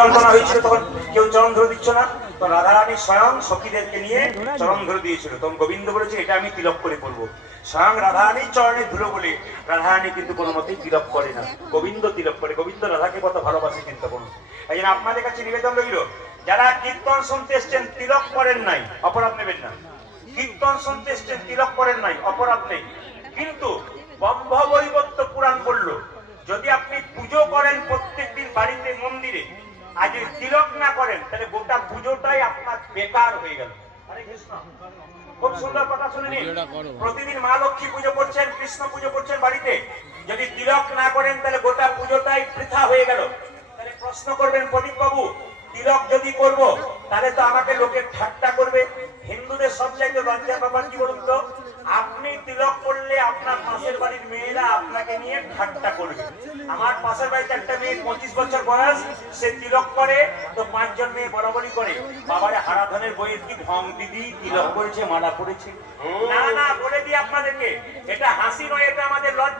যন্ত্রণা হয়েছিল তখন কেউ চরণ ধরে দিচ্ছ না, তো রাধারানী স্বয়ং সখীদেরকে নিয়ে চরণ ধরে দিয়েছিল। তখন গোবিন্দ বলেছে এটা আমি তিলক করে করবো। স্বয়ং রাধারানীর চরণে ধুলো বলে রাধারানী কিন্তু কোনো মতেই তিলক করে না, গোবিন্দ তিলক করে। গোবিন্দ রাধাকে কত ভালোবাসে চিন্তা করুন। এই জন্য আপনাদের কাছে নিবেদন রইল, যারা কীর্তন শুনতে এসছেন তিলক করেন নাই, অপরাধ নেবেন না। কীর্তন শুনতে এসছেন তিলক করেন নাই, অপরাধ নেই। কিন্তু ব্রহ্মবৈবর্ত পুরাণ বললো, যদি আপনি পুজো করেন প্রত্যেকদিন বাড়িতে মন্দিরে, আর যদি তিলক না করেন তাহলে গোটা পুজোটাই আপনার বেকার হয়ে গেল। হরে কৃষ্ণ। খুব সুন্দর কথা শুনে নিন। প্রতিদিন মা লক্ষ্মী পুজো করছেন, কৃষ্ণ পুজো করছেন বাড়িতে, যদি তিলক না করেন তাহলে গোটা পুজোটাই বৃথা হয়ে গেল। তাহলে প্রশ্ন করবেন প্রদীপ বাবু, তিলক যদি করব তাহলে তো আমাকে লোকে ঠাট্টা করবে। হিন্দুদের সবচাইতে লজ্জার ব্যাপার কি বলুন তো, আপনি তিলক করলে আপনার পাশের বাড়ির মেয়েরা আপনাকে নিয়ে ঠাট্টা করবে। আমার পাশের বাড়িতে একটা মেয়ে 25 বছর বয়স, সে তিলক করে তো 5 জন মেয়ে বরাবরই করে, বাবারে হারাধনের বইয়ের কি ঢং দিদি, তিলক করেছে মালা করেছে। না না, বলে দিই আপনাদেরকে, এটা হাসি নয়, এটা আমাদের লজ্জা।